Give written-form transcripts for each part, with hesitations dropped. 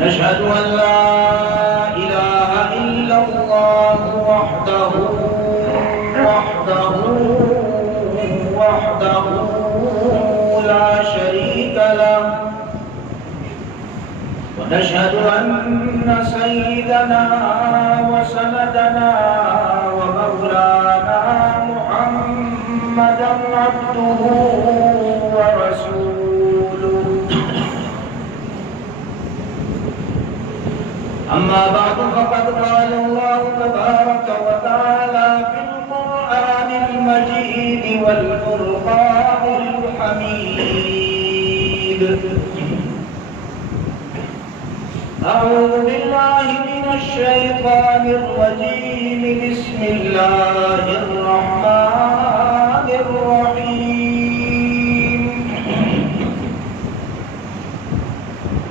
ونشهد أن لا إله إلا الله وحده لا شريك له ونشهد أن سيدنا وسندنا ومولانا محمدا عبده ورسوله أما بعد فقد قال الله تبارك وتعالى في القرآن المجيد والفرقان الحميد أعوذ بالله من الشيطان الرجيم بسم الله الرحمن الرحيم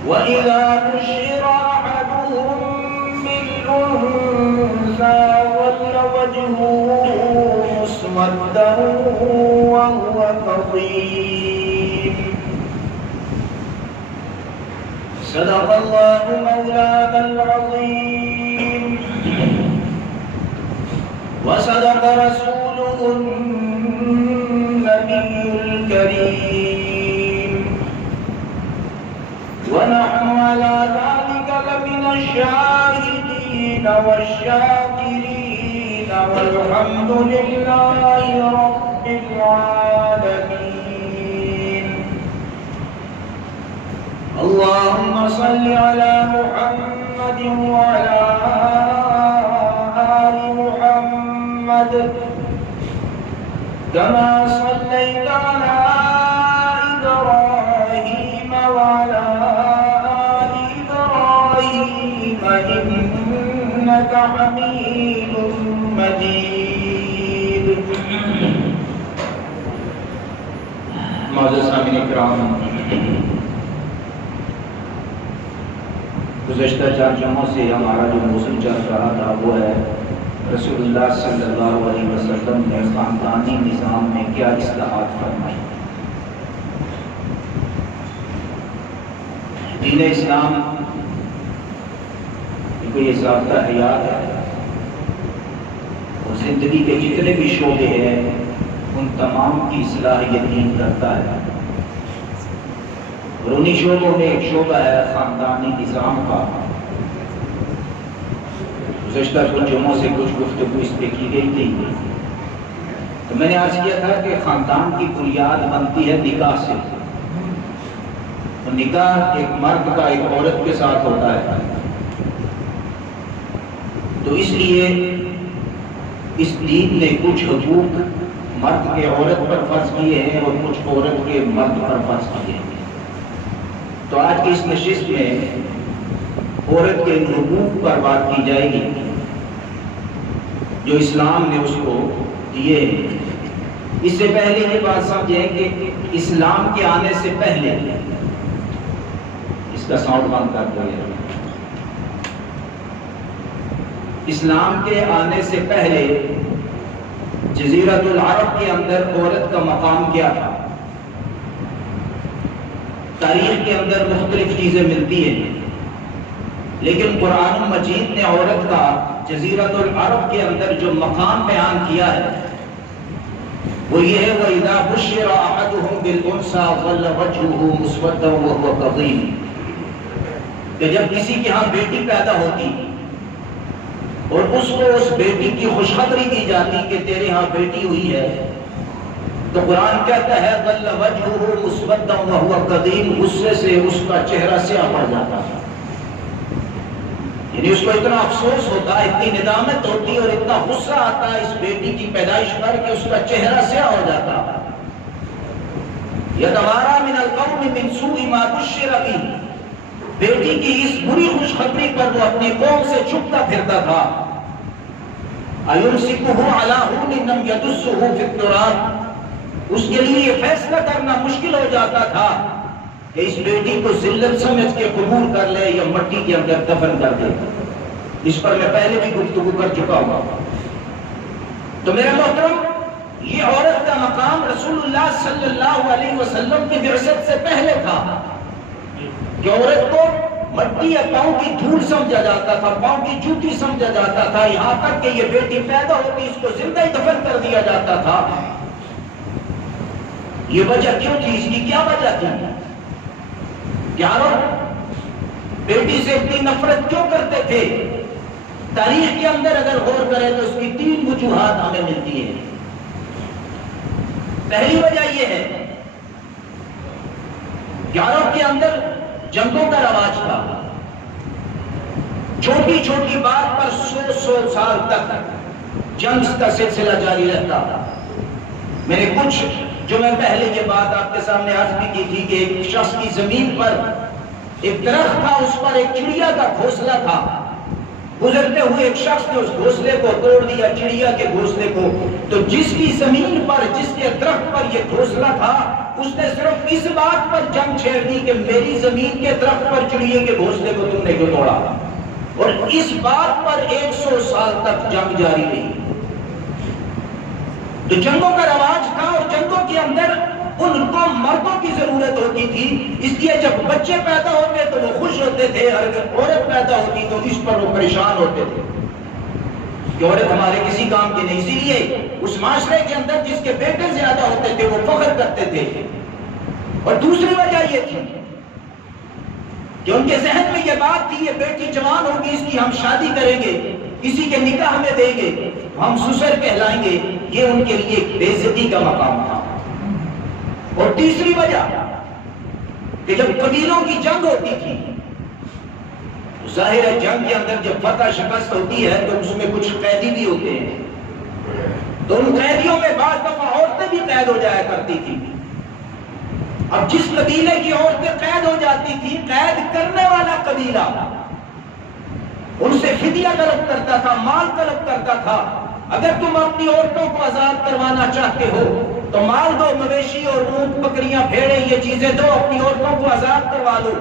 وإذا بشر أحدهم بالأنثى ظل وجهه مسودا وهو كظيم صدق الله مولانا العظيم وصدق رسوله النبي الكريم ونحن على ذلك لمن الشاهدين والشاكرين والحمد لله رب العالمين. اللهم صل على محمد وعلى آل محمد كما صليت على إبراهيم وعلى آل إبراهيم إنك حميد مجيد. معزز سامعین اکرام، گزشتہ 4 جمعوں سے ہمارا جو موضوع چل رہا تھا وہ ہے رسول اللہ صلی اللہ علیہ وسلم نے خاندانی نظام میں کیا اصلاحات فرمائی. دین اسلام کو یہ ضابطہ حیات ہے اور زندگی کے جتنے بھی شعبے ہیں ان تمام کی اصلاح یہ دین کرتا ہے. اور انہی شعبوں میں ایک شعبہ ہے خاندانی نظام کا. گزشتہ کچھ جمعوں سے کچھ گفتگو اس پہ کی گئی تھی. تو میں نے عرض کیا تھا کہ خاندان کی بنیاد بنتی ہے نکاح سے. تو نکاح ایک مرد کا ایک عورت کے ساتھ ہوتا ہے. تو اس لیے اس دین نے کچھ حقوق مرد کے عورت پر فرض کیے ہیں اور کچھ عورت کے مرد پر فرض کیے ہیں. تو آج کی اس نشست میں عورت کے حقوق پر بات کی جائے گی جو اسلام نے اس کو دیے ہیں. اس سے پہلے یہ بات سمجھیں کہ اسلام کے آنے سے پہلے، اس کا ساؤنڈ بند کر دو. اسلام کے آنے سے پہلے جزیرۃ العرب کے اندر عورت کا مقام کیا تھا؟ تاریخ کے اندر مختلف چیزیں ملتی ہیں، لیکن قرآن مجید نے عورت کا جزیرۃ العرب کے اندر جو مقام بیان کیا ہے وہ یہ ہے وَإِذَا بُشِّرَ أَحَدُهُمْ بِالْأُنثَىٰ ظَلَّ وَجْهُهُ مُسْوَدًّا وَهُوَ كَظِيمٌ. کہ جب کسی کے ہاں بیٹی پیدا ہوتی اور اس کو اس بیٹی کی خوشخبری دی جاتی کہ تیرے ہاں بیٹی ہوئی ہے، تو قرآن کہتا ہے ظَلَّ وَجْهُهُ مُسْوَدًّا وَهُوَ كَظِيمٌ. غصے سے اس کا چہرہ سیاہ پڑ جاتا ہے. یعنی اس کو اتنا افسوس ہوتا ہے، اتنی ندامت ہوتی اور اتنا غصہ آتا ہے اس بیٹی کی پیدائش پر کہ اس کا چہرہ سیاہ ہو جاتا ہے. يَتَوَارَىٰ مِنَ الْقَوْمِ مِنْ سُوءِ مَا بُشِّرَ بِهِ. بیٹی کی اس بری خوشخبری پر وہ اپنی قوم سے چھپتا پھرتا تھا. أَيُمْسِكُهُ عَلَىٰ هُونٍ لَمْ يَدُسُّهُ فِي التُّرَابِ. اس کے لیے یہ فیصلہ کرنا مشکل ہو جاتا تھا کہ اس بیٹی کو ذلت سمجھ کے قبول کر لے یا مٹی کے اندر دفن کر دے. اس پر میں پہلے بھی گفتگو کر چکا ہوں. تو میرے محترم، یہ عورت کا مقام رسول اللہ صلی اللہ علیہ وسلم کی بعثت سے پہلے تھا کہ عورت کو مٹی یا پاؤں کی دھول سمجھا جاتا تھا، پاؤں کی جوتی سمجھا جاتا تھا، یہاں تک کہ یہ بیٹی پیدا ہوتی اس کو زندہ ہی دفن کر دیا جاتا تھا۔ یہ وجہ کیوں تھی؟ اس کی کیا وجہ تھی؟ یارو بیٹی سے اتنی نفرت کیوں کرتے تھے؟ تاریخ کے اندر اگر غور کریں تو اس کی 3 وجوہات ہمیں ملتی ہیں۔ پہلی وجہ یہ ہے کہ عرب کے اندر جنگوں کا رواج تھا، چھوٹی چھوٹی بات پر 100 سال تک جنگ کا سلسلہ جاری رہتا۔ میں نے کچھ جمعے پہلے یہ بات آپ کے سامنے عرض بھی کی تھی کہ ایک شخص کی زمین پر ایک درخت تھا، اس پر ایک چڑیا کا گھونسلہ تھا، گزرتے ہوئے ایک شخص نے اس گھونسلے کو توڑ دیا، چڑیا کے گھونسلے کو۔ تو جس کی زمین پر، جس کے درخت پر یہ گھونسلہ تھا، اس نے صرف اس بات پر جنگ چھیڑ دی کہ میری زمین کے درخت پر چڑیے کے گھونسلے کو تم نے کیوں توڑا، اور اس بات پر 100 سال تک جنگ جاری رہی۔ تو جنگوں کا رواج تھا، اور جنگوں کے اندر ان کو مردوں کی ضرورت ہوتی تھی، اس لیے جب بچے پیدا ہوتے تو وہ خوش ہوتے تھے، اور اگر عورت پیدا ہوتی تو اس پر وہ پریشان ہوتے تھے کہ عورت ہمارے کسی کام کی نہیں۔ اسی لیے اس معاشرے کے اندر جس کے بیٹے زیادہ ہوتے تھے وہ فخر کرتے تھے۔ اور دوسری وجہ یہ تھی کہ ان کے ذہن میں یہ بات تھی، یہ بیٹی جوان ہوگی، اس کی ہم شادی کریں گے، کسی کے نکاح میں دیں گے، ہم سسر کہلائیں گے۔ یہ ان کے لیے ایک بے عزتی کا مقام تھا۔ اور تیسری وجہ کہ جب قبیلوں کی جنگ ہوتی تھی، ظاہر ہے جنگ کے اندر جب فتح شکست ہوتی ہے تو اس میں کچھ قیدی بھی ہوتے ہیں، تو ان قیدیوں میں بعض دفعہ عورتیں بھی قید ہو جایا کرتی تھی۔ اب جس قبیلے کی عورتیں قید ہو جاتی تھی، قید کرنے والا قبیلہ ان سے فدیہ طلب کرتا تھا، مال طلب کرتا تھا۔ اگر تم اپنی عورتوں کو آزاد کروانا چاہتے ہو تو مال دو، مویشی اور اونٹ، بکریاں، بھیڑیں، یہ چیزیں دو، اپنی عورتوں کو آزاد کروا لو۔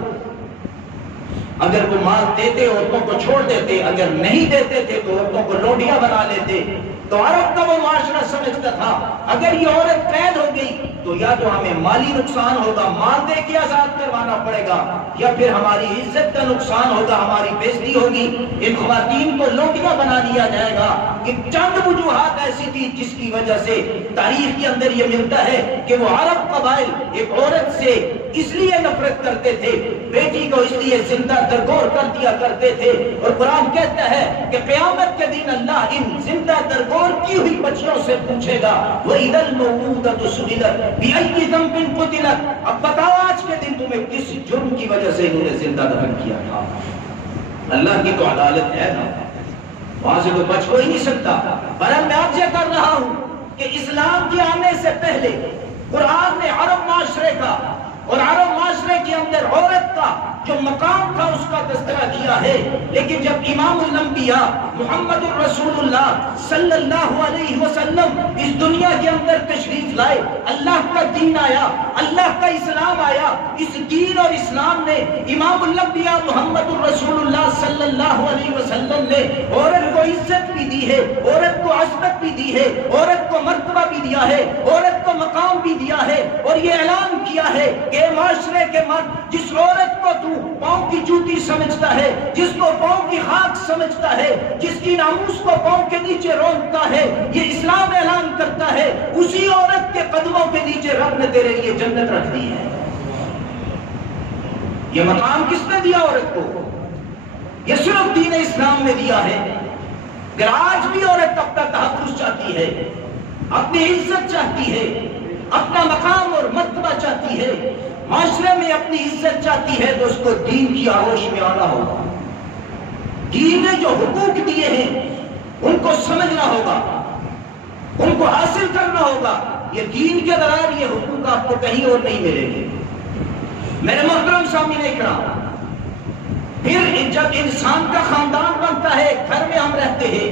اگر وہ مال دیتے عورتوں کو چھوڑ دیتے، اگر نہیں دیتے تھے تو عورتوں کو لوڈیاں بنا لیتے۔ تو عرب کا وہ معاشرہ سمجھتا تھا اگر یہ عورت قید ہو گئی تو یا تو ہمیں مالی نقصان ہوگا، مال دے کے آزاد کروانا پڑے گا، یا پھر ہماری عزت کا نقصان ہوگا، ہماری بے عزتی ہوگی، ان خواتین کو لوٹیاں بنا دیا جائے گا۔ یہ چند وجوہات ایسی تھی جس کی وجہ سے تاریخ کے اندر یہ ملتا ہے کہ وہ عرب قبائل ایک عورت سے اس لیے نفرت کرتے تھے، بیٹی کو اس لیے زندہ درگور کر دیا کرتے تھے۔ اور قرآن کہتا ہے کہ قیامت کے دن اللہ ان زندہ درگور کی ہوئی بچیوں سے پوچھے گا، وَإِذَا الْمَوْءُودَةُ سُئِلَتْ بِأَيِّ ذَنبٍ قُتِلَتْ۔ اب بتاؤ آج کے دن تمہیں کس جرم کی وجہ سے انہوں نے زندہ دفن کیا تھا۔ اللہ کی تو عدالت ہے نا، وہاں سے تو بچ کوئی نہیں سکتا۔ پر میں آپ سے کر رہا ہوں کہ اسلام کے آنے سے پہلے قرآن نے عرب معاشرے کا اور عرب معاشرے کے اندر عورت کا جو مقام تھا اس کا تذکرہ کیا ہے، لیکن جب امام الانبیاء محمد الرسول اللہ صلی اللہ علیہ وسلم اس دنیا کے اندر تشریف لائے، اللہ کا دین آیا، اللہ کا اسلام آیا، اس دین اور اسلام نے امام الانبیاء محمد الرسول اللہ صلی اللہ علیہ وسلم نے عورت کو عزت بھی دی ہے، عورت کو عظمت بھی دی ہے، عورت کو مرتبہ بھی دیا ہے، عورت کو مقام بھی دیا ہے، اور یہ اعلان کیا ہے کہ معاشرے کے مرد جس عورت کو تو پاؤں کی جوتی سمجھتا ہے، جس کو پاؤں کی خاک سمجھتا ہے، جس کی ناموس کو پاؤں کے نیچے رونقتا ہے، یہ اسلام اعلان کرتا ہے اسی عورت کے قدموں کے نیچے رب نے تیرے لیے جنت رکھ دی ہے۔ یہ مقام کس نے دیا عورت کو؟ یہ صرف دین اسلام نے دیا ہے۔ اگر آج بھی عورت اپنا تحفظ چاہتی ہے، اپنی عزت چاہتی ہے، اپنا مقام اور مرتبہ چاہتی ہے، معاشرے میں اپنی عزت چاہتی ہے، تو اس کو دین کی آغوش میں آنا ہوگا۔ دین نے جو حقوق دیے ہیں ان کو سمجھنا ہوگا، ان کو حاصل کرنا ہوگا۔ یہ دین کے بغیر یہ حقوق آپ کو کہیں اور نہیں ملیں گے۔ میرے محترم سامعین اکرام، پھر جب انسان کا خاندان بنتا ہے، گھر میں ہم رہتے ہیں،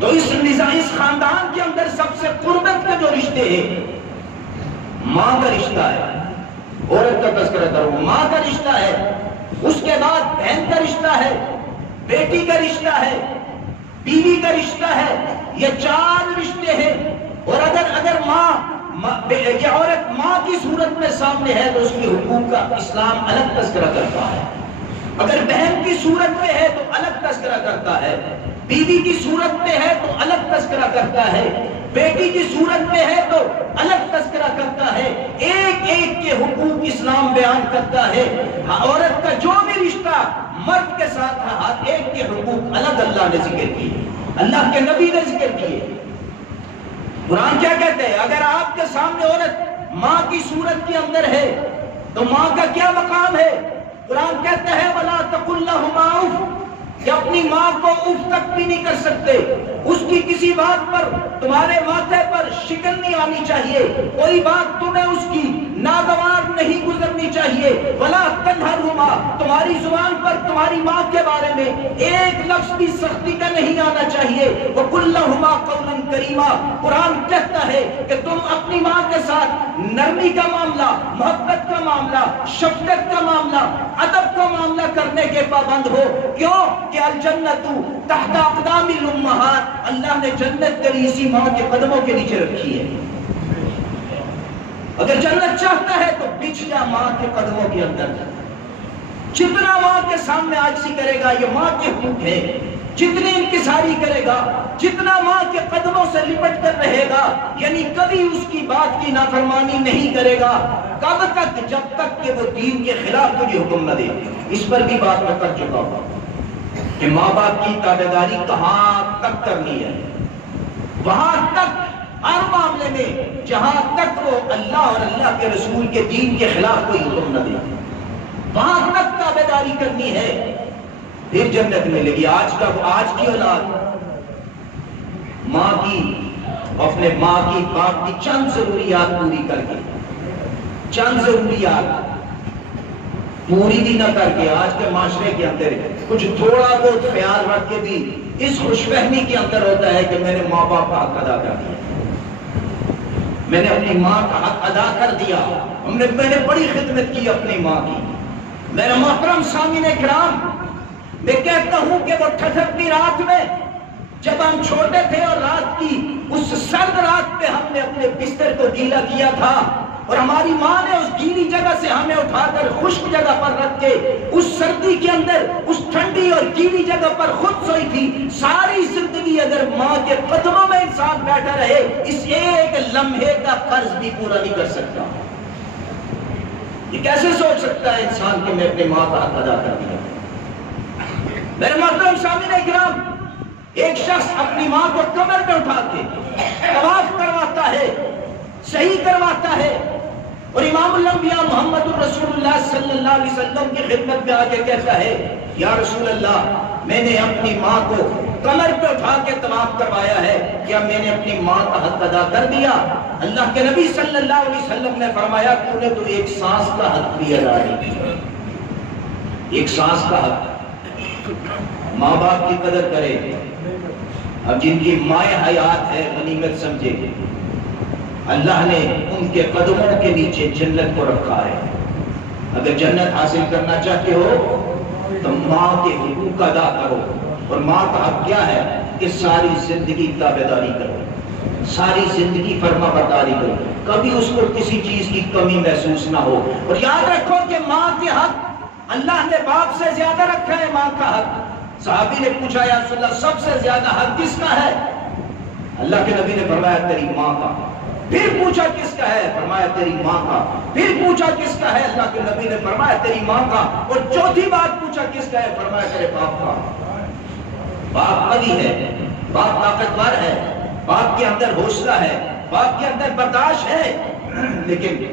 تو اس خاندان کے اندر سب سے قربت کے جو رشتے ہیں، ماں کا رشتہ ہے۔ عورت کا تذکرہ کروں، ماں کا رشتہ ہے، اس کے بعد بہن کا رشتہ ہے، بیٹی کا رشتہ ہے، بیوی کا رشتہ ہے۔ یہ 4 رشتے ہیں، اور اگر یہ عورت ماں کی صورت میں سامنے ہے تو اس کے حقوق کا اسلام الگ تذکرہ کرتا ہے۔ اگر بہن کی صورت میں ہے تو الگ تذکرہ کرتا ہے، بیوی کی صورت میں ہے تو الگ تذکرہ کرتا ہے، بیٹی کی صورت میں ہے تو الگ تذکرہ کرتا ہے، ایک ایک کے حقوق اسلام بیان کرتا ہے۔ عورت کا جو بھی رشتہ مرد کے ساتھ ہے، ہر ایک کے حقوق الگ اللہ نے ذکر کیے، اللہ کے نبی نے ذکر کیے۔ قرآن کیا کہتے ہیں؟ اگر آپ کے سامنے عورت ماں کی صورت کے اندر ہے تو ماں کا کیا مقام ہے؟ قرآن کہتا ہے وَلَا تَقُلْ لَهُمَا اُفٍّ، کہ اپنی ماں کو اف تک بھی نہیں کر سکتے، اس کی کسی بات پر تمہارے ماتھے پر شکن نہیں آنی چاہیے، کوئی بات تمہیں اس کی ناگوار نہیں گزرنی چاہیے۔ وَلَا تَنْهَرْهُمَا، تمہاری زبان پر تمہاری ماں کے بارے میں ایک لفظ بھی سختی کا نہیں آنا چاہیے۔ وَقُلْ لَهُمَا قَوْلًا كَرِيمًا، قرآن کہتا ہے کہ تم اپنی ماں کے ساتھ نرمی کا معاملہ، محبت کا معاملہ، شفقت کا معاملہ، ادب کا معاملہ کرنے کے پابند ہو۔ کیوں کہ الجنت تحت اقدام الامہات، اللہ نے جنت تیری اسی ماں کے قدموں کے نیچے رکھی ہے۔ اگر جنت چاہتا ہے تو بچھ جا ماں کے قدموں کے اندر، جتنا ماں کے سامنے عاجزی کرے گا، یہ ماں کے حقوق ہے، جتنی انکساری کرے گا، جتنا ماں کے قدموں سے لپٹ کر رہے گا، یعنی کبھی اس کی بات کی نافرمانی نہیں کرے گا۔ کب تک؟ جب تک کہ وہ دین کے خلاف تجھے حکم نہ دے۔ اس پر بھی بات میں کر چکا ہوں کہ ماں باپ کی تابعداری کہاں تک کرنی ہے، وہاں تک ہر معاملے میں جہاں تک وہ اللہ اور اللہ کے رسول کے دین کے خلاف کوئی حکم نہ دے، وہاں تک تابعداری کرنی ہے، پھر جنت ملے گی۔ آج کی اولاد ماں کی، اپنے ماں کی باپ کی چند ضروریات پوری کر کے، چند ضروریات پوری بھی نہ کر کے، آج کے معاشرے کے اندر کچھ تھوڑا بہت خیال رکھ کے بھی اس خوش فہمی کے اندر ہوتا ہے کہ میں نے ماں باپ کا حق ادا کر دیا، میں نے اپنی ماں کا حق ادا کر دیا، میں نے بڑی خدمت کی اپنی ماں کی۔ میرے محترم سامعین کرام، میں کہتا ہوں کہ وہ ٹھٹھکتی رات میں جب ہم چھوٹے تھے اور رات کی اس سرد رات پہ ہم نے اپنے بستر کو گیلا کیا تھا اور ہماری ماں نے اس گیلی جگہ سے ہمیں اٹھا کر خشک جگہ پر رکھ کے اس سردی کے اندر اس ٹھنڈی اور گیلی جگہ پر خود سوئی تھی۔ ساری زندگی اگر ماں کے قدموں میں انسان بیٹھا رہے، اس ایک لمحے کا قرض بھی پورا نہیں کر سکتا۔ یہ کیسے سوچ سکتا ہے انسان کہ میں اپنی ماں کا حق ادا کر دیا؟ میرے محترم سامعین کرام، ایک شخص اپنی ماں کو کمر پہ اٹھا کے طواف کرواتا ہے، صحیح کرواتا ہے، اور امام الانبیاء محمد الرسول اللہ صلی اللہ علیہ وسلم کی خدمت میں آ کے کہتا ہے یا رسول اللہ، میں نے اپنی ماں کو کمر پہ اٹھا کے طواف کروایا ہے، کیا میں نے اپنی ماں کا حق ادا کر دیا؟ اللہ کے نبی صلی اللہ علیہ وسلم نے فرمایا تو نے تو ایک سانس کا حق بھی ادا نہیں کیا، ایک سانس کا حق۔ ماں باپ کی قدر کرے، اب جن کی مائیں حیات ہے غنیمت سمجھے، اللہ نے ان کے قدموں کے نیچے جنت کو رکھا ہے۔ اگر جنت حاصل کرنا چاہتے ہو تو ماں کے حقوق ادا کرو، اور ماں کا حق کیا ہے کہ ساری زندگی تابعداری کرو، ساری زندگی فرما برداری کرو، کبھی اس کو کسی چیز کی کمی محسوس نہ ہو۔ اور یاد رکھو کہ ماں کے حق اللہ نے باپ سے زیادہ رکھا ہے۔ ماں کا حق، صحابی نے پوچھا یا رسول اللہ سب سے زیادہ حق کس کا ہے؟ اللہ کے نبی نے فرمایا تیری ماں کا۔ پھر پوچھا کس کا ہے؟ فرمایا تیری ماں کا۔ پھر پوچھا کس کا ہے؟ اللہ کے نبی نے فرمایا تیری ماں کا۔ اور چوتھی بات پوچھا کس کا ہے؟ فرمایا تیرے باپ کا۔ باپ قوی ہے، باپ طاقتور ہے، باپ کے اندر حوصلہ ہے، باپ کے اندر برداشت ہے، لیکن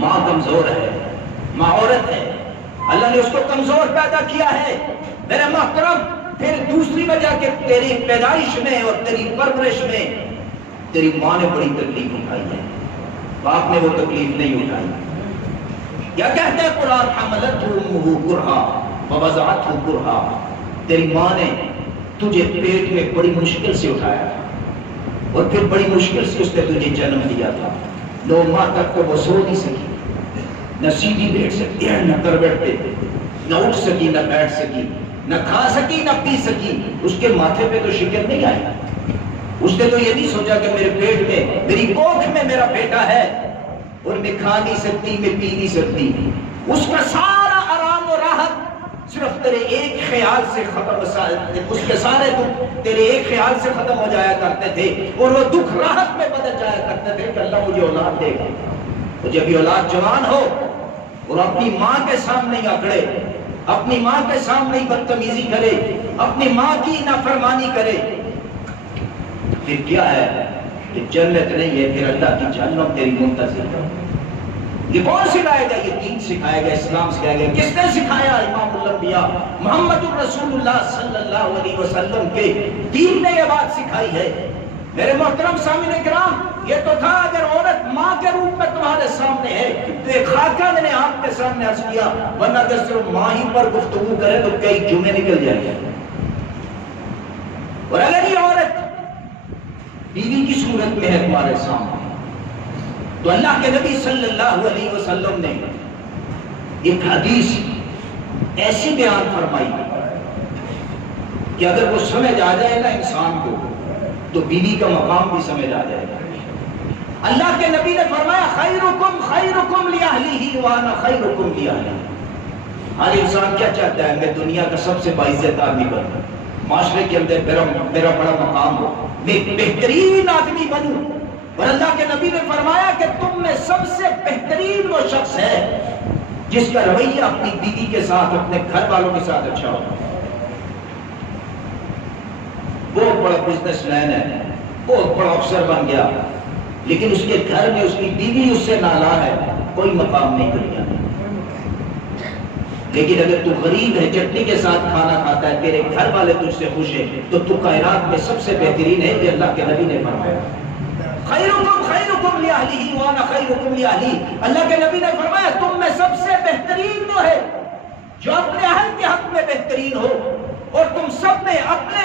ماں کمزور ہے، ماں عورت ہے، اللہ نے اس کو کمزور پیدا کیا ہے۔ میرے محترم، پھر دوسری وجہ کہ تیری پیدائش میں اور تیری پرورش میں تیری ماں نے بڑی تکلیف اٹھائی ہے، باپ نے وہ تکلیف نہیں اٹھائی۔ کیا کہتے ہیں قرآن؟ حملتہ امہ کرہا ووضعتہ کرہا، تیری ماں نے تجھے پیٹ میں بڑی مشکل سے اٹھایا تھا اور پھر بڑی مشکل سے اس نے تجھے جنم دیا تھا۔ 9 ماہ تک تو وہ سو نہیں سکی، نہ سیدھی بیٹھ سکتی ہے نہ کروٹ پہ، نہ اٹھ سکی نہ بیٹھ سکی، نہ کھا سکی نہ پی سکی۔ اس کے ماتھے پہ تو شکر نہیں آئی، اس نے تو یہ نہیں سوچا کہ میرے پیٹ میں، میری کوکھ میں میرا بیٹا ہے اور میں کھا نہیں سکتی، میں پی نہیں سکتی۔ اس کا سارا آرام و راحت صرف تیرے ایک خیال سے ختم، اس کے سارے دکھ تیرے ایک خیال سے ختم ہو جایا کرتے تھے، اور وہ دکھ راحت میں بدل جایا کرتے تھے کہ اللہ مجھے اولاد دے گا۔ مجھے بھی اولاد جوان ہو اور اپنی ماں کے سامنے ہی اکڑے، اپنی ماں کے سامنے ہی بدتمیزی کرے، اپنی ماں کی نافرمانی کرے، پھر کیا ہے؟ یہ جنت نہیں ہے، پھر اللہ کی جہنم تیری منتظر ہے۔ یہ کون سکھائے گا؟ یہ دین سکھائے گا، اسلام سکھائے گا۔ کس نے سکھایا؟ امام الانبیاء محمد الرسول اللہ صلی اللہ علیہ وسلم کے دین نے یہ بات سکھائی ہے۔ میرے محترم سامعین کرام، یہ تو تھا اگر عورت ماں کے روپ میں تمہارے سامنے ہے تو ایک خاکہ میں نے آپ کے سامنے عرض کیا، ورنہ اگر صرف ماں ہی پر گفتگو کرے تو کئی جمعے نکل جائیں گے۔ اور اگر یہ عورت بیوی کی صورت میں ہے تمہارے سامنے، تو اللہ کے نبی صلی اللہ علیہ وسلم نے ایک حدیث ایسی بیان فرمائی کہ اگر وہ سمجھ آ جائے نا انسان کو تو بیوی کا مقام بھی سمجھ آ جائے گا۔ اللہ کے نبی نے فرمایا خیرکم خیرکم لأہلہ وانا خیرکم لأہلی۔ ہر انسان کیا چاہتا ہے؟ میں دنیا کا سب سے باعزت آدمی بنوں، معاشرے کے اندر میرا بڑا مقام ہو، میں بہترین آدمی بنوں۔ اور اللہ کے نبی نے فرمایا کہ تم میں سب سے بہترین وہ شخص ہے جس کا رویہ اپنی بیوی کے ساتھ، اپنے گھر والوں کے ساتھ اچھا ہو۔ بہت بڑا بزنس مین ہے، بہت بڑا افسر بن گیا، لیکن اس کے گھر میں اس کی بیوی اس سے نالا ہے، کوئی مقام نہیں دنیا میں۔ لیکن اگر تو غریب ہے، چٹنی کے ساتھ کھانا کھاتا ہے، تیرے گھر والے تجھ سے خوش ہیں، تو تو کائنات میں سب سے بہترین ہے۔ یہ اللہ کے نبی نے فرمایا خیرکم خیرکم لأہلہ وانا خیرکم لأہلی۔ اللہ کے نبی نے فرمایا تم میں سب سے بہترین وہ ہے جو اپنے اہل کے حق میں بہترین ہو، اور تم سب میں اپنے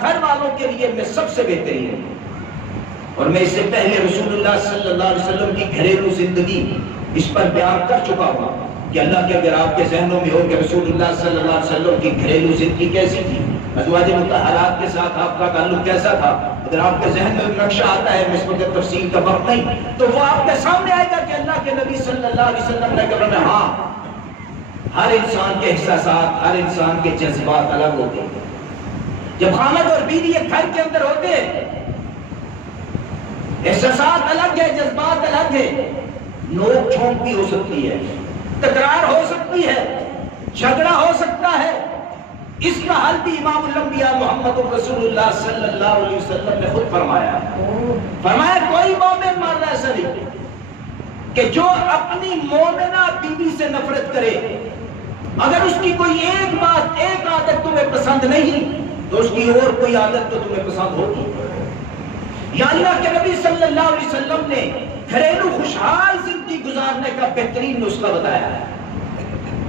گھر والوں کے لیے میں سب سے بہترین ہوں۔ اور میں اس سے پہلے رسول اللہ صلی اللہ علیہ وسلم کی گھریلو زندگی اس پر بیان کر چکا ہوں کہ اللہ کے اگر آپ کے ذہنوں میں ہو کہ رسول اللہ صلی اللہ علیہ وسلم کی گھریلو زندگی کیسی تھی، ازواج مطہرات کے ساتھ آپ کا تعلق کیسا تھا، اگر آپ کے ذہن میں نقشہ آتا ہے، اس وقت تفصیل کا وقت نہیں، تو وہ آپ کے سامنے آئے گا کہ اللہ کے نبی صلی اللہ علیہ وسلم نے کہا ہاں ہر انسان کے احساسات، ہر انسان کے جذبات الگ ہوتے ہیں۔ جب خامد اور بیوی ایک گھر کے اندر ہوتے ہیں، احساسات الگ ہے، جذبات الگ ہے، نوک جھونک بھی ہو سکتی ہے، تکرار ہو سکتی ہے، جھگڑا ہو سکتا ہے۔ اس کا حل بھی امام الانبیاء محمد رسول اللہ صلی اللہ علیہ وسلم نے خود فرمایا۔ فرمایا کوئی مومن مرد ایسا نہیں کہ جو اپنی مومنہ بیوی سے نفرت کرے، اگر اس کی کوئی ایک بات، ایک عادت تمہیں پسند نہیں تو اس کی اور کوئی عادت تو تمہیں پسند ہوگی۔ یا اللہ کے نبی صلی اللہ علیہ وسلم نے گھریلو خوشحال زندگی گزارنے کا بہترین نسخہ بتایا ہے۔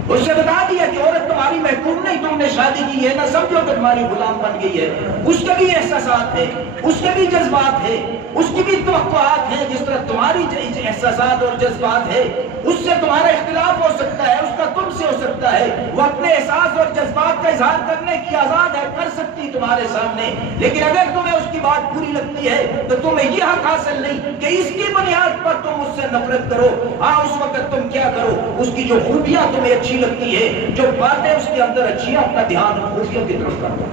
اس سے بتا دیا کہ عورت تمہاری محکوم نہیں، تم نے شادی کی ہے، نہ سمجھو کہ تمہاری غلام بن گئی ہے۔ اس کے بھی احساسات ہیں، اس کے بھی جذبات ہیں، اس کی بھی توقعات ہیں، جس طرح تمہاری احساسات اور جذبات ہیں۔ اس سے تمہارا اختلاف ہو سکتا ہے، اس کا تم سے ہو سکتا ہے، وہ اپنے احساس اور جذبات کا اظہار کرنے کی آزاد ہے، کر سکتی تمہارے سامنے، لیکن اگر تمہیں اس کی بات بری لگتی ہے تو تمہیں یہ حق حاصل نہیں کہ اس کی بنیاد پر تم اس سے نفرت کرو۔ ہاں اس وقت تم کیا کرو، اس کی جو خوبیاں تمہیں اچھی لگتی ہے، جو باتیں اس کے اندر اچھی ہیں، اپنا دھیان خوبیوں کی طرف کر دو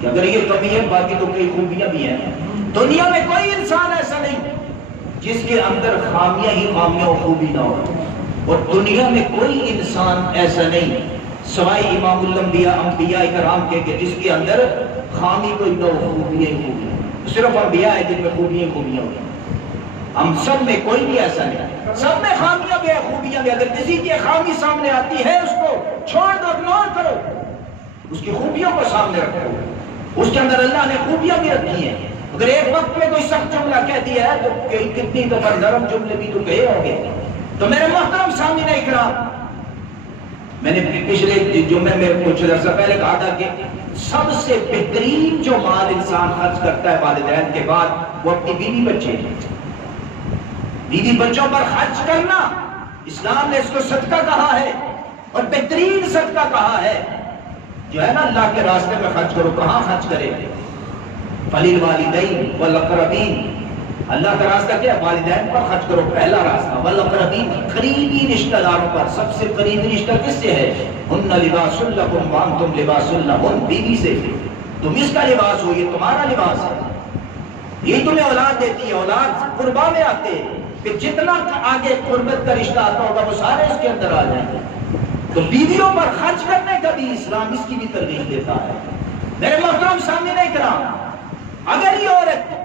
کہ اگر یہ کمی ہے باقی تو کئی خوبیاں بھی ہیں۔ دنیا میں کوئی انسان ایسا نہیں جس کے اندر خامیاں ہی خامیاں اور خوبی نہ ہو، اور دنیا میں کوئی انسان ایسا نہیں سوائے امام الانبیاء انبیاء کرام کے کہ جس کے اندر خامی کوئی نہ ہو، خوبیاں ہی خوبیاں۔ صرف انبیاء ہیں جن میں خوبیاں خوبیاں ہوتی ہیں۔ ہم سب میں کوئی بھی ایسا نہیں، سب میں خامیاں بھی ہیں، خوبیاں بھی۔ اگر کسی کی خامی سامنے آتی ہے اس کو چھوڑ دو، اگنور کرو، اس کی خوبیوں کو سامنے رکھو، اس کے اندر اللہ نے خوبیاں بھی رکھی ہیں۔ اگر ایک وقت میں کوئی سخت جملہ کہہ دیا ہے تو کتنی دفعہ نرم جملے بھی تو کہے ہوں گے۔ تو میرے محترم سامعین اکرام، میں نے پچھلے جمعے میں کچھ عرصہ پہلے کہا تھا کہ سب سے بہترین جو مال انسان خرچ کرتا ہے والدین کے بعد وہ اپنی بیوی بچے ہیں۔ بیوی بچوں پر خرچ کرنا اسلام نے اس کو صدقہ کہا ہے، اور بہترین صدقہ کہا ہے جو ہے نا اللہ کے راستے میں خرچ کرو۔ کہاں خرچ کرے؟ فَلِلْوَالِدَيْنِ وَالْأَقْرَبِينَ، اللہ کا راستہ کیا؟ والدین پر خرچ کرو، پہلا راستہ۔ والاقربین، قریبی رشتہ داروں پر۔ سب سے قریبی رشتہ کس سے ہے؟ ہن لباس لکم وانتم لباس لہن، بیوی سے تم اس کا لباس ہو، یہ تمہارا لباس ہے، یہ تمہیں اولاد دیتی ہے، اولاد قربا میں آتے ہیں کہ جتنا آگے قربت کا رشتہ آتا ہوگا وہ سارے اس کے اندر آ جائیں گے۔ تو بیویوں پر خرچ کرنے کا بھی اسلام اس کی بھی ترغیب دیتا ہے۔ میرے محترم سامعین کرام، اگر یہ عورت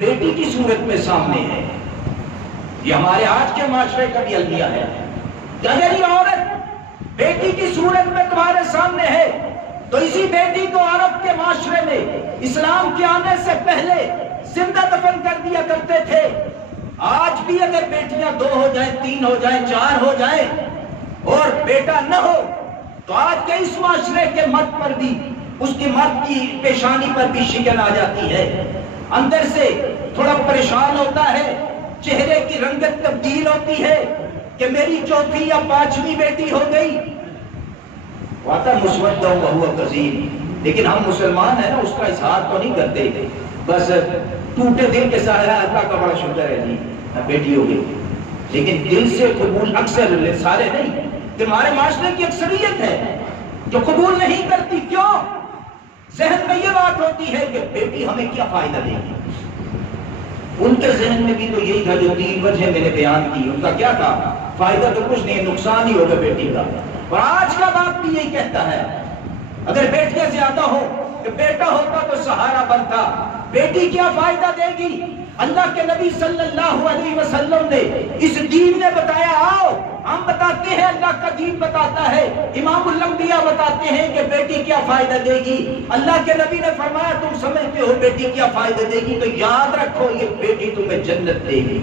بیٹی کی صورت میں سامنے ہے، یہ ہمارے آج کے معاشرے کا بھی المیہ ہے کہ اگر یہ عورت بیٹی کی صورت میں تمہارے سامنے ہے تو اسی بیٹی کو عرب کے معاشرے میں اسلام کے آنے سے پہلے زندہ دفن کر دیا کرتے تھے۔ آج بھی اگر بیٹیاں 2 ہو جائیں، 3 ہو جائیں، 4 ہو جائیں اور بیٹا نہ ہو تو آج کے اس معاشرے کے مرد پر بھی، اس کی مرد کی پیشانی پر بھی شکن آ جاتی ہے، اندر سے تھوڑا پریشان ہوتا ہے، چہرے کی رنگت تبدیل ہوتی ہے کہ میری 4تھی یا 5ویں بیٹی ہو گئی۔ واتا مسودہ وہو کظیم، لیکن ہم مسلمان ہیں نا، اس کا اظہار تو نہیں کرتے، بس ٹوٹے دل کے ساتھ اللہ کا بڑا شکر ہے جی بیٹی ہو گئی، لیکن دل سے قبول اکثر سارے نہیں، تمہارے معاشرے کی اکثریت ہے جو قبول نہیں کرتی۔ کیوں؟ ذہن میں یہ بات ہوتی ہے کہ بیٹی ہمیں کیا فائدہ دے گی۔ ان کے ذہن میں بھی تو یہی تھا جو 3 وجہ میں نے بیان کی، ان کا کیا تھا؟ فائدہ تو کچھ نہیں، نقصان ہی ہوگا بیٹی کا۔ اور آج کا باپ بھی یہی کہتا ہے، اگر بیٹیاں زیادہ ہو کہ بیٹا ہوتا تو سہارا بنتا، بیٹی کیا فائدہ دے گی؟ اللہ کے نبی صلی اللہ علیہ وسلم نے اس دین نے بتایا، آؤ ہم بتاتے ہیں، اللہ کا دین بتاتا ہے، امام الانبیاء بتاتے ہیں کہ بیٹی کیا فائدہ دے گی۔ اللہ کے نبی نے فرمایا تم سمجھتے ہو بیٹی کیا فائدہ دے گی، تو یاد رکھو یہ بیٹی تمہیں جنت دے گی۔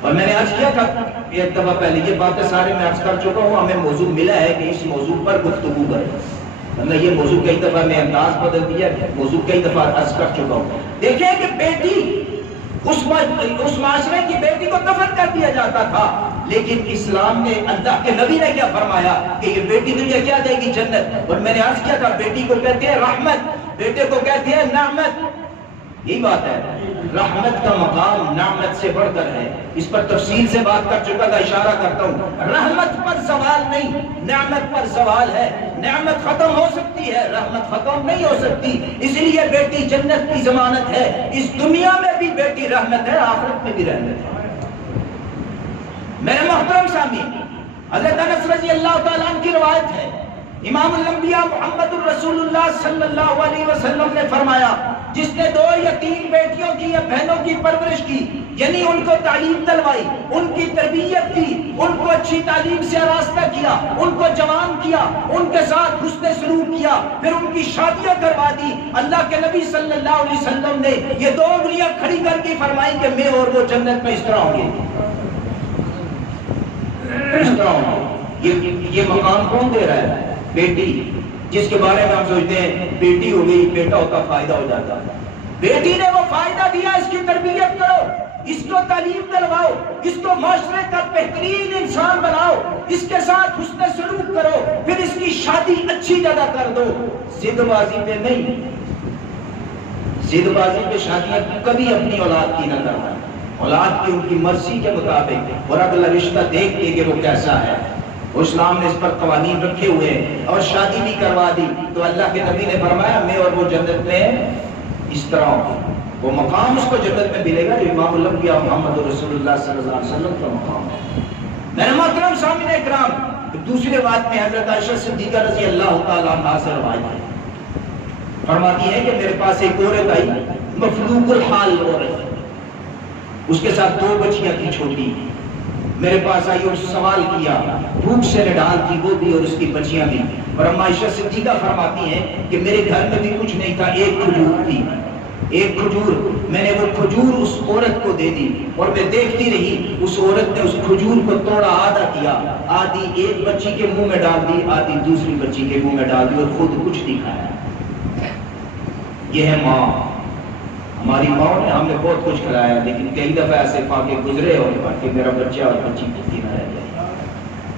اور میں نے عرض کیا تھا ایک دفعہ پہلے، یہ باتیں سارے میں عرض کر چکا ہوں، ہمیں موضوع ملا ہے کہ اس موضوع پر گفتگو کریں، میں یہ موضوع کئی دفعہ میں انداز بدل دیا، موضوع کئی دفعہ عرض کر چکا ہوں۔ دیکھیں کہ بیٹی اس معاشرے کی بیٹی کو دفن کر دیا جاتا تھا، لیکن اسلام نے، اللہ کے نبی نے کیا فرمایا کہ یہ بیٹی تجھے کیا دے گی؟ جنت۔ اور میں نے عرض کیا تھا بیٹی کو کہتے ہیں رحمت، بیٹے کو کہتے ہیں نعمت، یہی بات ہے، رحمت کا مقام نعمت سے بڑھ کر ہے۔ اس پر تفصیل سے بات کر چکا تھا، اشارہ کرتا ہوں، رحمت پر زوال نہیں، نعمت پر زوال ہے۔ نعمت ختم ہو سکتی ہے، رحمت ختم نہیں ہو سکتی، اس لیے بیٹی جنت کی ضمانت ہے۔ اس دنیا میں بھی بیٹی رحمت ہے، آخرت میں بھی رحمت ہے۔ میرے محترم سامعین، حضرت انس رضی اللہ تعالیٰ عنہ کی روایت ہے، امام الانبیاء محمد الرسول اللہ صلی اللہ علیہ وسلم نے فرمایا، جس نے 2 یا 3 بیٹیوں کی یا بہنوں کی پرورش کی، یعنی ان کو تعلیم دلوائی، ان کی تربیت کی، ان کو اچھی تعلیم سے آراستہ کیا، ان کو جوان کیا، ان کے ساتھ حسن سلوک کیا، پھر ان کی شادیاں کروا دی، اللہ کے نبی صلی اللہ علیہ وسلم نے یہ 2 انگلیاں کھڑی کر کے فرمائی کہ میں اور وہ جنت میں اس طرح ہوں گے، اس طرح ہوں گے۔ یہ مقام کون دے رہا ہے؟ بیٹی، جس کے بارے میں ہم سوچتے ہیں بیٹی ہو گئی بیٹا ہوتا فائدہ ہو جاتا، بیٹی نے وہ فائدہ دیا، اس کی تربیت کرو، اس کو تعلیم دلواؤ، اس کو معاشرے کا بہترین انسان بناؤ، اس کے ساتھ حسن سلوک کرو، پھر اس کی شادی اچھی جگہ کر دو۔ ضد بازی پہ نہیں، ضد بازی پہ شادیاں کبھی اپنی اولاد کی نہ کرنا، اولاد کی ان کی مرضی کے مطابق، اور اگلا رشتہ دیکھ کے کہ وہ کیسا ہے، اسلام نے اس پر قوانین رکھے ہوئے ہیں، اور شادی بھی کروا دی تو اللہ کے نبی نے فرمایا میں اور وہ جنت میں اس طرح ہوں، وہ مقام اس کو جنت میں ملے گا جو امام الانبیاء محمد رسول اللہ صلی اللہ علیہ وسلم کا مقام ہے۔ میرے محترم سامعین اکرام، دوسری بات میں حضرت عائشہ صدیقہ رضی اللہ تعالیٰ عنہا سے روایت ہے، فرماتی ہے کہ میرے پاس ایک عورت آئی، مفلوق الحال عورت، اس کے ساتھ 2 بچیاں تھیں چھوٹی، میرے پاس آئی اور سوال کیا، بھوک سے نڈال تھی وہ بھی اور اس کی بچیاں بھی، اور اما عائشہ صدیقہ فرماتی ہیں کہ میرے گھر میں بھی کچھ نہیں تھا، ایک کھجور تھی، ایک کھجور، میں نے وہ کھجور اس عورت کو دے دی، اور میں دیکھتی رہی اس عورت نے اس کھجور کو توڑا، آدھا کیا، آدھی ایک بچی کے منہ میں ڈال دی، آدھی دوسری بچی کے منہ میں ڈال دی، اور خود کچھ نہیں کھایا۔ یہ ہے ماں، ہماری ماں نے ہمیں بہت کچھ کھلایا، لیکن کئی دفعہ ایسے فاقے گزرے اور کہ میرا بچہ اور بچی بھوکی نہ رہ جائے۔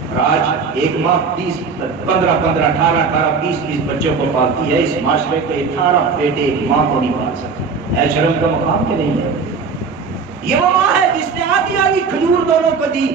اور آج ایک ماں 15 18 20 بچوں کو پالتی ہے، اس معاشرے کے 18 بیٹے ایک ماں کو نہیں پال سکتے۔ ہے شرم کا مقام کہ نہیں ہے؟ یہ وہ ماں ہے جس نے آدھی آدھی کھجور دونوں کو دی.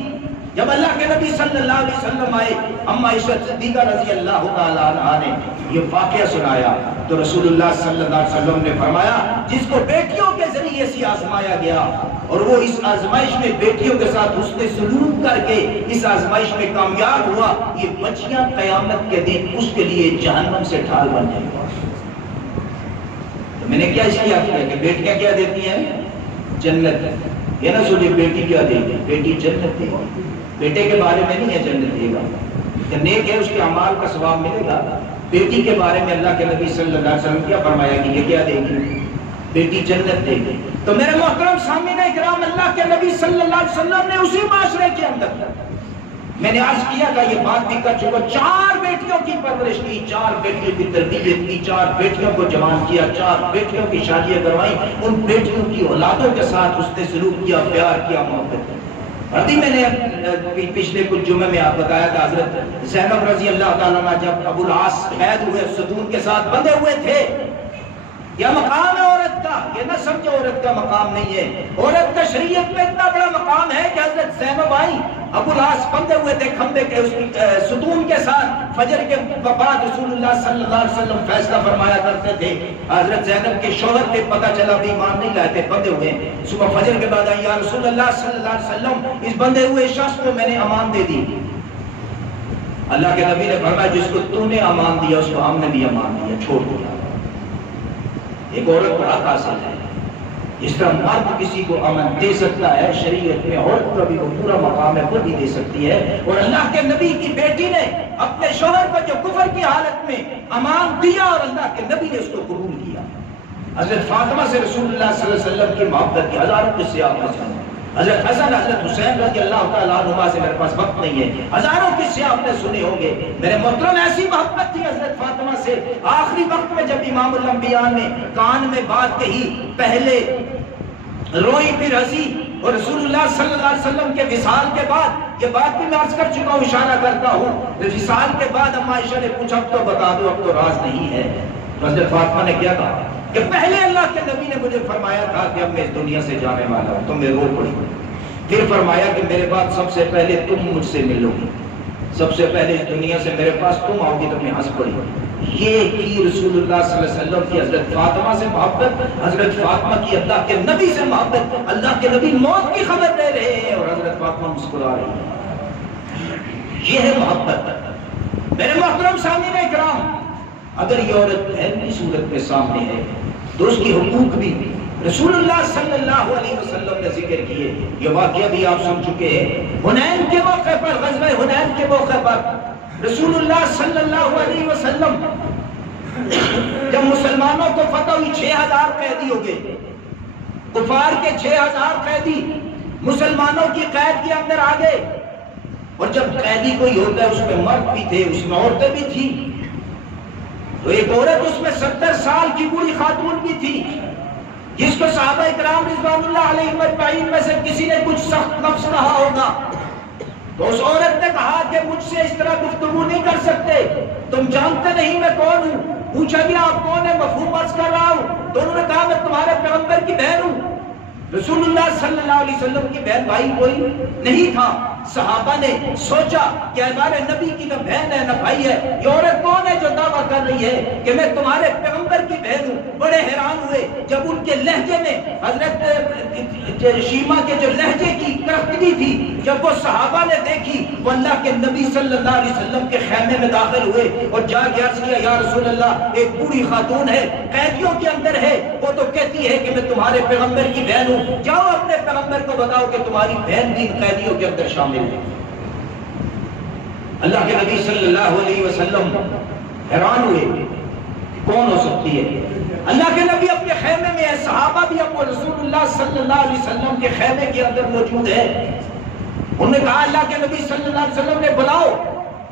جب اللہ کے نبی صلی اللہ علیہ وسلم آئے، اما عائشہ صدیقہ رضی اللہ تعالیٰ عنہا نے یہ واقعہ سنایا تو رسول اللہ صلی اللہ علیہ وسلم نے فرمایا جس کو بیٹیوں کے ذریعے سے آزمایا گیا اور وہ اس آزمائش میں بیٹیوں کے ساتھ حسن سلوک کر کے اس آزمائش میں کامیاب ہوا، یہ بچیاں قیامت کے دن اس کے لیے جہنم سے ڈھال بن جائیں گی. تو میں نے کیا اس لیے کیا کہ بیٹیاں کیا دیتی ہیں؟ جنت. یہ نہ سوچے بیٹی کیا دے گی، بیٹی جنت دے گی. بیٹے کے بارے میں نہیں ہے جنت دے گا، کہ نیک ہے اس کے اعمال کا ثواب ملے گا. بیٹی کے بارے میں اللہ کے نبی صلی اللہ علیہ وسلم کیا فرمایا کہ یہ کیا دے گی؟ بیٹی جنت دے گی. تو میرے محترم سامعین اکرام، اللہ کے نبی صلی اللہ علیہ وسلم نے اسی معاشرے کے اندر، میں نے عرض کیا تھا یہ بات بھی کر چکا، 4 بیٹیوں کی پرورش کی، 4 بیٹیوں کی تربیت کی، 4 بیٹیوں کو جوان کیا، 4 بیٹیوں کی شادیاں کروائی، ان بیٹیوں کی اولادوں کے ساتھ اس نے سلوک کیا، پیار کیا، محبت کی. ابھی میں نے پچھلے کچھ جمعے میں آپ بتایا تھا حضرت زینب رضی اللہ تعالیٰ عنہ جب ابو العاص قید ہوئے، ستون کے ساتھ بندھے ہوئے تھے. یہ مقام ہے عورت کا، یہ نہ سمجھو عورت کا مقام نہیں ہے. عورت کا شریعت میں اتنا بڑا مقام ہے کہ حضرت زینب آئی، ابو العاص بندھے ہوئے تھے کھمبے کے، اس کی ستون کے ساتھ. فجر کے بعد رسول اللہ صلی اللہ علیہ وسلم فیصلہ فرمایا کرتے تھے. حضرت زینب کے شوہر کے پتہ چلا بھی ایمان نہیں لائے تھے، بندھے ہوئے. صبح فجر کے بعد آئی، یا رسول اللہ صلی اللہ علیہ وسلم اس بندھے ہوئے شخص کو میں نے امان دے دی. اللہ کے نبی نے فرمایا جس کو تو نے امان دیا اس کو ہم نے بھی امان دیا، چھوڑ دیا. ایک عورت پر حق حاصل ہے. جس طرح مرد کسی کو امن دے سکتا ہے، شریعت میں عورت کا بھی وہ پورا مقام ہے، وہ بھی دے سکتی ہے. اور اللہ کے نبی کی بیٹی نے اپنے شوہر کو جو کفر کی حالت میں امان دیا اور اللہ کے نبی نے اس کو قبول کیا. حضرت فاطمہ سے رسول اللہ صلی اللہ علیہ وسلم کی محبت کی ہزاروں قصے آپ نے سنے. حضرت حسن حضرت حسین رضی اللہ تعالیٰ عنہما سے میرے پاس وقت نہیں ہے، ہزاروں قصے آپ نے سنے ہوں گے. میرے محترم ایسی محبت تھی حضرت فاطمہ سے، آخری وقت میں جب امام الانبیاء نے کان میں بات کہی، پہلے روئی پھر ہنسی. اور رسول اللہ صلی اللہ علیہ وسلم کے وصال کے بعد، یہ بات بھی میں عرض کر چکا ہوں، اشارہ کرتا ہوں، وصال کے بعد اما عائشہ نے پوچھا اب تو بتا دو، اب تو راز نہیں ہے. حضرت فاطمہ نے کیا کہا کہ پہلے اللہ کے نبی نے مجھے فرمایا تھا کہ اب میں اس دنیا سے جانے والا ہوں، تو میں رو پڑی. پھر فرمایا کہ میرے بعد سب سے پہلے تم مجھ سے ملو گی، سب سے پہلے اس دنیا سے میرے پاس تم آؤ گی. تو میں ہنس پڑی. یہ کی رسول اللہ صلی اللہ علیہ وسلم کی حضرت فاطمہ سے محبت، حضرت فاطمہ کی اللہ کے نبی سے محبت. اللہ کے نبی موت کی خبر دے رہے ہیں اور حضرت فاطمہ مسکرا رہی ہے. یہ ہے محبت. میرے محترم سامعین اکرام، اگر یہ عورت بہن کی صورت میں سامنے ہے تو اس کی حقوق بھی رسول اللہ صلی اللہ علیہ وسلم نے ذکر کیے. یہ واقعہ بھی آپ سن چکے ہیں. حنین کے موقع پر، غزوہ حنین کے موقع پر رسول اللہ صلی اللہ علیہ وسلم جب مسلمانوں کو فتح ہوئی، 6000 قیدی ہو گئے. کفار کے 6000 قیدی مسلمانوں کی قید کے اندر آ گئے. اور جب قیدی کوئی ہوتا ہے اس میں مرد بھی تھے، اس میں عورتیں بھی تھیں. تو ایک عورت اس میں 70 سال کی بوڑھی خاتون بھی تھی، جس کو صحابہ اکرام رضوان اللہ علیہم اجمعین میں سے کسی نے کچھ سخت لفظ کہا ہوگا. تو اس عورت نے کہا کہ مجھ سے اس طرح گفتگو نہیں کر سکتے، تم جانتے نہیں میں کون ہوں. پوچھا گیا آپ کون ہیں؟ مفہوم عرض کر رہا ہوں. تو انہوں نے کہا میں تمہارے پیغمبر کی بہن ہوں. رسول اللہ صلی اللہ علیہ وسلم کی بہن بھائی کوئی نہیں تھا. صحابہ نے سوچا کہ ہمارے نبی کی نہ بہن ہے نہ بھائی ہے، یہ عورت کون ہے جو دعویٰ کر رہی ہے کہ میں تمہارے پیغمبر کی بہن ہوں. بڑے حیران ہوئے جب ان کے لہجے میں حضرت شیما کے جو لہجے کی کرختگی تھی جب وہ صحابہ نے دیکھی. وہ اللہ کے نبی صلی اللہ علیہ وسلم کے خیمے میں داخل ہوئے اور جا کے عرض کیا یا رسول اللہ ایک بوڑھی خاتون ہے، قیدیوں کے اندر ہے، وہ تو کہتی ہے کہ میں تمہارے پیغمبر کی بہن ہوں. جاؤ اپنے پیغمبر کو بتاؤ کہ تمہاری بہن بھی قیدیوں کے اندر شامل ہے. اللہ کے نبی صلی اللہ علیہ وسلم حیران ہوئے کون ہو سکتی ہے. اللہ کے نبی اپنے خیمے میں ہے، صحابہ بھی اب رسول اللہ صلی اللہ علیہ وسلم کے خیمے کے اندر موجود ہے. انہوں نے کہا اللہ کے نبی صلی اللہ علیہ وسلم نے بلاؤ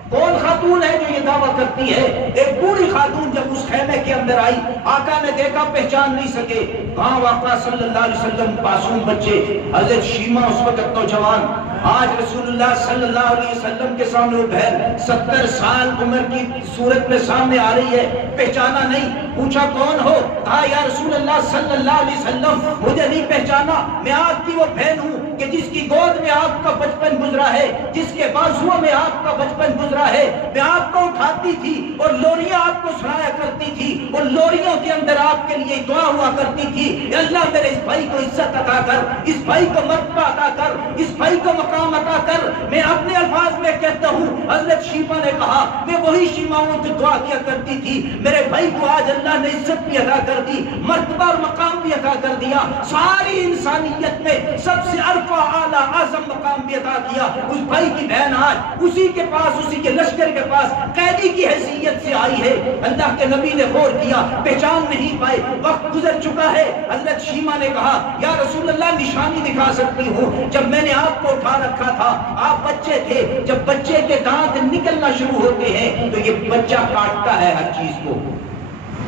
کون خاتون ہے جو یہ دعویٰ کرتی ہے. ایک بوڑھی خاتون جب اس خیمے کے اندر آئی، آقا نے دیکھا پہچان نہیں سکے. کہاں آقا صلی اللہ علیہ وسلم معصوم بچے، حضرت شیما اس وقت نوجوان آج رسول اللہ صلی اللہ علیہ وسلم کے سامنے وہ بہن 70 سال عمر کی صورت میں سامنے آ رہی ہے، پہچانا نہیں۔ پوچھا کون ہو؟ کہا یا رسول اللہ صلی اللہ علیہ وسلم مجھے نہیں پہچانا، میں آپ کی وہ بہن ہوں کہ جس کی گود میں آپ کا بچپن گزرا ہے، جس کے بازوؤں میں آپ کا بچپن گزرا ہے۔ میں آپ کو اٹھاتی تھی اور لوریاں آپ کو سنایا کرتی تھی، اور لوریوں کے اندر آپ کے لیے دعا ہوا کرتی تھی، اے اللہ میرے اس بھائی کو عزت عطا کر، اس بھائی کو مرتبہ عطا کر، اس بھائی کو مقام عطا کر۔ میں اپنے الفاظ میں کہتا ہوں، حضرت شیما نے کہا میں وہی شیما ہوں جو دعا کیا کرتی تھی، میرے بھائی کو آج اللہ نے عزت بھی عطا کر دی، مرتبہ اور مقام بھی عطا کر دیا، ساری انسانیت میں سب سے عرفہ اعلیٰ اعظم مقام بھی عطا کیا۔ اس بھائی کی بہن آج اسی کے پاس، اسی کے لشکر کے پاس قیدی کی حیثیت سے آئی ہے۔ اللہ کے نبی نے غور کیا، پہچان نہیں پائے، وقت گزر چکا ہے۔ حضرت شیما نے کہا یا رسول اللہ نشانی دکھا سکتی ہوں، جب میں نے آپ کو اٹھا رکھا تھا آپ بچے تھے، جب بچے کے دانت نکلنا شروع ہوتے ہیں تو یہ بچہ کاٹتا ہے ہر چیز کو،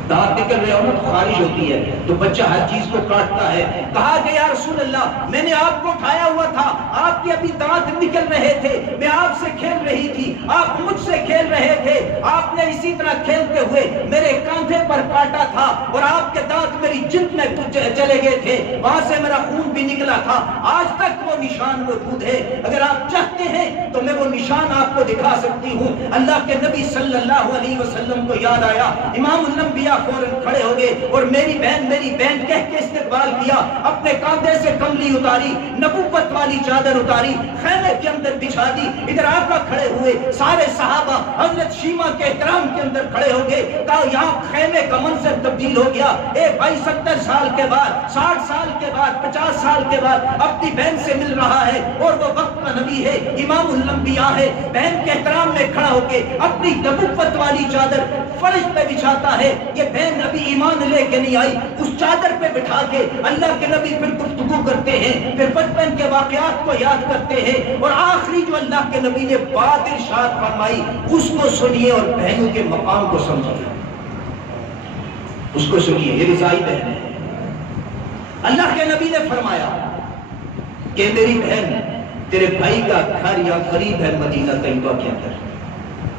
دانت نکل رہے ہو نا تو خارش ہوتی ہے تو بچہ ہر چیز کو کاٹتا ہے۔ کہا کہ یا رسول اللہ میں نے آپ کو اٹھایا ہوا تھا، آپ کے ابھی دانت نکل رہے تھے، میں آپ سے کھیل رہی تھی، آپ مجھ سے کھیل رہے تھے، آپ نے اسی طرح کھیلتے ہوئے میرے کاندھے پر کاٹا تھا اور آپ کے دانت میری جلد میں چلے گئے تھے، وہاں سے میرا خون بھی نکلا تھا، آج تک وہ نشان موجود ہے، اگر آپ چاہتے ہیں تو میں وہ نشان آپ کو دکھا سکتی ہوں۔ اللہ کے نبی صلی اللہ علیہ وسلم کو یاد آیا، امام الانبیاء فوراً کھڑے ہو گئے اور میری بہن کہہ کے استقبال کیا، اپنے کاندھے سے کملی اتاری، نبوت والی چادر اتاری، خیمے کے اندر بچھا دی، ادھر آقا کھڑے ہوئے، سارے صحابہ حضرت شیما کے احترام کے اندر کھڑے ہو گئے، کہا یہاں خیمے کا منظر تبدیل ہو گیا، اے بھائی 70 سال کے بعد، 60 سال کے بعد، 50 سال کے بعد اپنی بہن سے مل رہا ہے، اور وہ وقت کا نبی ہے، امام الانبیاء ہے، بہن کے احترام میں کھڑا ہو کے اپنی نبوت والی چادر فرش پہ بچھاتا ہے۔ یہ بہن ابھی ایمان لے کے نہیں آئی، اس چادر پہ بٹھا کے اللہ کے نبی پھر گفتگو کرتے ہیں، پھر بچپن کے واقعات کو یاد کرتے ہیں، اور آخری جو اللہ کے نبی نے بات ارشاد فرمائی اس کو سنیے اور بہنوں کے مقام کو سمجھیے، اس کو سنیے، یہ رضائی بہن ہے۔ اللہ کے نبی نے فرمایا کہ میری بہن تیرے بھائی کا گھر یا قریب ہے مدینہ طیبہ کے اندر،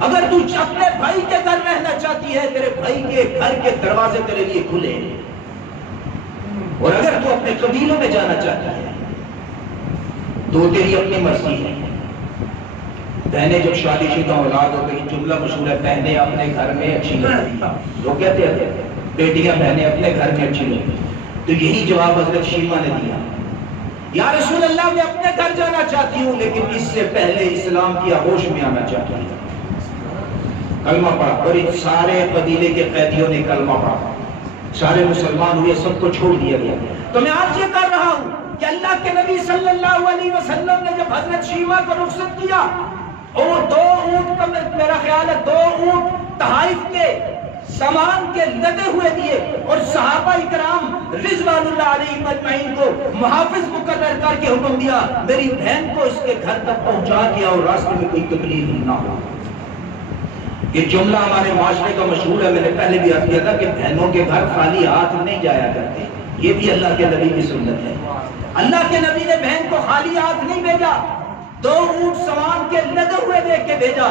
اگر تو اپنے بھائی کے گھر رہنا چاہتی ہے تیرے بھائی کے گھر کے دروازے تیرے لیے کھلے ہیں، اور اگر تو اپنے قبیلوں میں جانا چاہتی ہے تو تیری اپنی مرضی ہے۔ بہنیں جب شادی شدہ اولاد ہو گئی، جملہ مشہور ہے بہنیں اپنے گھر میں اچھی لگتی ہیں، لوگ کہتے ہیں بیٹیاں بہنیں اپنے گھر میں اچھی لگتی ہیں، تو یہی جواب حضرت شیما نے دیا، یا رسول اللہ میں اپنے گھر جانا چاہتی ہوں لیکن اس سے پہلے اسلام کی آغوش میں آنا چاہتی ہوں۔ کلمہ پڑھا، اور ان سارے قبیلے کے قیدیوں نے کلمہ پڑھا، سارے مسلمان ہوئے، سب کو چھوڑ دیا گیا۔ تو میں آج یہ کر رہا ہوں کہ اللہ کے نبی صلی اللہ علیہ وسلم نے جب حضرت شیما کو رخصت کیا اور 2 اونٹ کا میرا خیال ہے 2 اونٹ تحائف کے سامان کے لدے ہوئے دیے، اور صحابہ اکرام رضوان اللہ علیہم اجمعین کو محافظ مقرر کر کے حکم دیا میری بہن کو اس کے گھر تک پہنچا دیا اور راستے میں کوئی تکلیف نہ ہو۔ یہ جملہ ہمارے معاشرے کا مشہور ہے، میں نے پہلے بھی عرض کیا تھا کہ بہنوں کے گھر خالی ہاتھ نہیں جایا کرتے، یہ بھی اللہ کے نبی کی سنت ہے۔ اللہ کے نبی نے بہن کو خالی ہاتھ نہیں بھیجا، 2 اونٹ سامان کے لدے ہوئے دے کے بھیجا،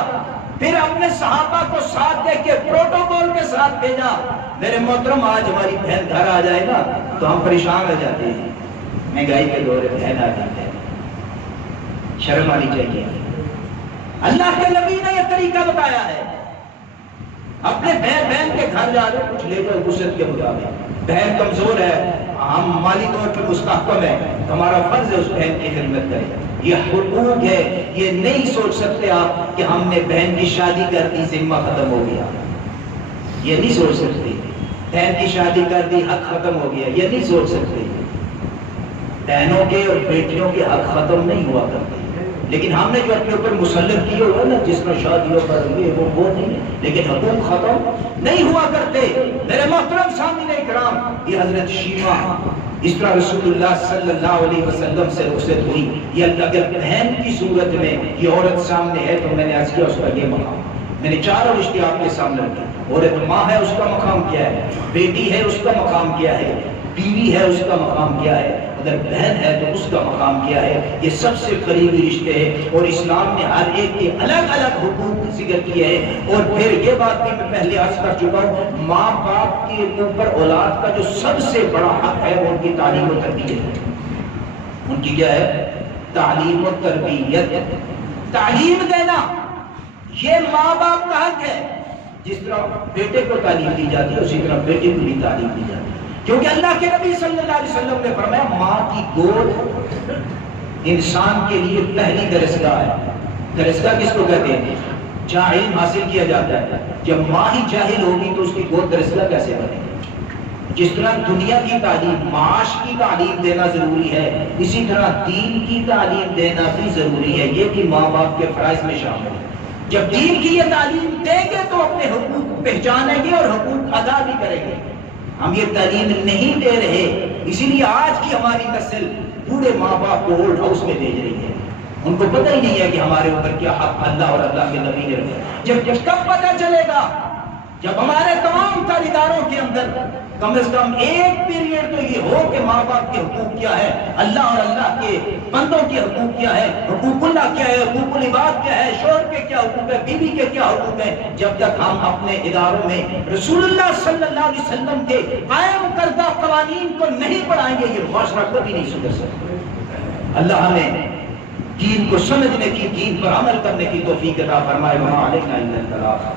پھر اپنے صحابہ کو ساتھ دے کے پروٹوکول کے ساتھ بھیجا۔ میرے محترم آج ہماری بہن گھر آ جائے نا تو ہم پریشان ہو جاتے ہیں، مہنگائی کے دور میں بہن آ جاتے ہیں، شرم آنی چاہیے۔ اللہ کے نبی نے یہ طریقہ بتایا ہے، اپنے بہن کے گھر جا رہے کچھ لے کر وسعت کے مطابق، بہن کمزور ہے، ہم مالی طور پر مستحکم ہے، ہمارا فرض ہے اس بہن کی خدمت کریں، یہ حقوق ہے۔ یہ نہیں سوچ سکتے آپ کہ ہم نے بہن کی شادی کر دی ذمہ ختم ہو گیا، یہ نہیں سوچ سکتے، بہن کی شادی کر دی حق ختم ہو گیا، یہ نہیں سوچ سکتے۔ بہنوں کے اور بیٹیوں کے حق ختم نہیں ہوا کرتے، لیکن ہم نے جو اپنے اوپر مسلط کیے ہوئے نا جس میں شادیوں پر وہ نہیں ہے، لیکن حقوق ختم نہیں ہوا کرتے۔ میرے محترم سامعین اکرام، یہ حضرت شیما اس طرح رسول اللہ صلی اللہ علیہ وسلم سے رخصت ہوئی، یہ اگر بہن کی صورت میں یہ عورت سامنے ہے تو میں نے عرض کیا اس کا یہ مقام، میں نے 4 رشتے آپ کے سامنے رکھے، عورت ماں ہے اس کا مقام کیا ہے، بیٹی ہے اس کا مقام کیا ہے، بیوی ہے اس کا مقام کیا ہے، اگر بہن ہے تو اس کا مقام کیا ہے. یہ سب سے قریبی رشتے ہیں اور اسلام نے ہر ایک کے الگ الگ حقوق ذکر کیے ہیں. اور پھر یہ بات بھی میں پہلے عرض کر چکا ہوں, ماں باپ کے اوپر اولاد کا جو سب سے بڑا حق ہے وہ ان کی تعلیم و تربیت ہے. ان کی کیا ہے؟ تعلیم و تربیت. تعلیم دینا یہ ماں باپ کا حق ہے. جس طرح بیٹے کو تعلیم دی جاتی ہے اسی طرح بیٹے کو بھی تعلیم دی جاتی ہے, کیونکہ اللہ کے نبی صلی اللہ علیہ وسلم نے فرمایا ماں کی گود انسان کے لیے پہلی درسگاہ ہے. درسگاہ کس کو کہتے ہیں؟ جہاں علم حاصل کیا جاتا ہے. جب ماں ہی جاہل ہوگی تو اس کی گود درسگاہ کیسے بنے گی؟ جس طرح دنیا کی تعلیم, معاش کی تعلیم دینا ضروری ہے, اسی طرح دین کی تعلیم دینا بھی ضروری ہے. یہ بھی ماں باپ کے فرائض میں شامل ہے. جب دین کی یہ تعلیم دیں گے تو اپنے حقوق پہچانیں گے اور حقوق ادا بھی کریں گے. ہم یہ تعلیم نہیں دے رہے, اسی لیے آج کی ہماری نسل بوڑھے ماں باپ کو اولڈ ہاؤس میں بھیج رہی ہے. ان کو پتہ ہی نہیں ہے کہ ہمارے اوپر کیا حق اللہ اور اللہ کے نبی نے رکھا. جب کب پتہ چلے گا؟ جب ہمارے تمام تر اداروں کے اندر کم از کم ایک پیریڈ تو یہ ہو کہ ماں باپ کے حقوق کیا ہے, اللہ اور اللہ کے بندوں کے حقوق کیا ہے, حقوق اللہ کیا ہے, حقوق العباد کیا ہے, شوہر کے کیا حقوق ہے, بیوی کے کیا حقوق ہے. جب تک ہم اپنے اداروں میں رسول اللہ صلی اللہ علیہ وسلم کے قائم کردہ قوانین کو نہیں پڑھائیں گے یہ معاشرہ کبھی نہیں سدھر سکتا. اللہ ہمیں دین کو سمجھنے کی, دین پر عمل کرنے کی توفیق عطا فرمائے. وما علینا الا البلاغ.